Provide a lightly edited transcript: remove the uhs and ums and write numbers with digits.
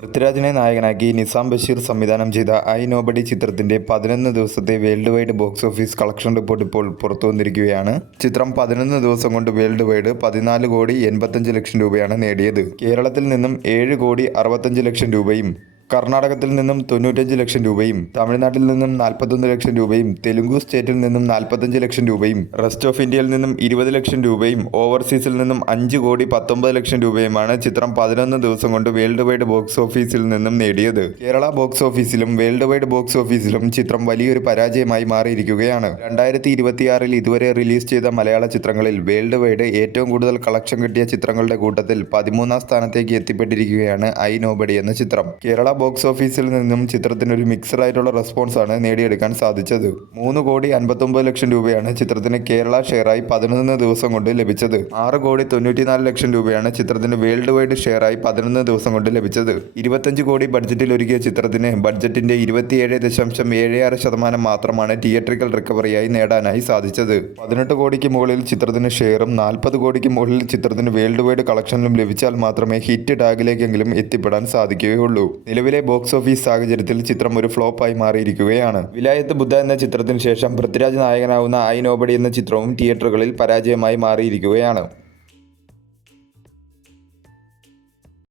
പൃഥ്വിരാജിനെ നായകനാക്കി നിസാം ബഷീർ സംവിധാനം ചെയ്ത ഐ നോബഡി ചിത്രത്തിന്റെ 11 ദിവസത്തെ world wide box office collection report ഇപ്പോൾ പുറത്തുവന്നിരിക്കുകയാണ്. ചിത്രം 11 ദിവസം കൊണ്ട് വേൾഡ് വൈഡ് 14,85,00,000 രൂപയാണ് നേടിയത്. കേരളത്തിൽ നിന്നും 7,65,00,000 രൂപയും കർണാടകത്തിൽ നിന്നും 95 ലക്ഷം രൂപയും തമിഴ്നാട്ടിൽ നിന്നും 41 ലക്ഷം രൂപയും തെലുങ്കു സ്റ്റേറ്റിൽ നിന്നും 45 ലക്ഷം രൂപയും റെസ്റ്റ് ഓഫ് ഇന്ത്യയിൽ നിന്നും 20 ലക്ഷം രൂപയും ഓവർസീസിൽ നിന്നും 5,19,00,000 രൂപയുമാണ് ചിത്രം 11 ദിവസം കൊണ്ട് വേൾഡ് വൈഡ് ബോക്സ് ഓഫീസിൽ നിന്നും നേടിയത്. കേരള ബോക്സ് ഓഫീസിലും വേൾഡ് വൈഡ് ബോക്സ് ഓഫീസിലും ചിത്രം വലിയൊരു പരാജയമായി മാറിയിരിക്കുകയാണ്. 2026 ഇതുവരെ റിലീസ് ചെയ്ത മലയാള ചിത്രങ്ങളിൽ വേൾഡ് വൈഡ് ഏറ്റവും കൂടുതൽ കളക്ഷൻ കിട്ടിയ ചിത്രങ്ങളുടെ കൂട്ടത്തിൽ 13ാം സ്ഥാനത്തേക്ക് എത്തിപ്പെട്ടിരിക്കുകയാണ് ഐ നോബഡി എന്ന ചിത്രം. കേരള ബോക്സ് ഓഫീസിൽ നിന്നും ചിത്രത്തിന് ഒരു മിക്സഡ് ആയിട്ടുള്ള റെസ്പോൺസാണ് നേടിയെടുക്കാൻ സാധിച്ചത്. 3,59,00,000 രൂപയാണ് ചിത്രത്തിന് കേരള ഷെയറായി 11 ദിവസം കൊണ്ട് ലഭിച്ചത്. 6,94,00,000 രൂപയാണ് ചിത്രത്തിന് വേൾഡ് വൈഡ് ഷെയറായി 11 ദിവസം കൊണ്ട് ലഭിച്ചത്. 25 കോടി ബഡ്ജറ്റിൽ ഒരുക്കിയ ചിത്രത്തിന് ബഡ്ജറ്റിന്റെ 27.76% മാത്രമാണ് തിയേറ്ററിക്കൽ റിക്കവറിയായി നേടാനായി സാധിച്ചത്. 18 കോടിക്ക് മുകളിൽ ചിത്രത്തിന് ഷെയറും 40 കോടിക്ക് മുകളിൽ ചിത്രത്തിന് വേൾഡ് വൈഡ് കളക്ഷനിലും ലഭിച്ചാൽ മാത്രമേ ഹിറ്റ് ടാഗിലേക്കെങ്കിലും എത്തിപ്പെടാൻ സാധിക്കുകയുള്ളൂ. നിലവിലെ ബോക്സ് ഓഫീസ് സാഹചര്യത്തിൽ ചിത്രം ഒരു ഫ്ലോപ്പായി മാറിയിരിക്കുകയാണ്. വിലായത്ത് ബുദ്ധ എന്ന ചിത്രത്തിന് ശേഷം പൃഥ്വിരാജ് നായകനാവുന്ന ഐ നോബഡി എന്ന ചിത്രവും തിയേറ്ററുകളിൽ പരാജയമായി മാറിയിരിക്കുകയാണ്.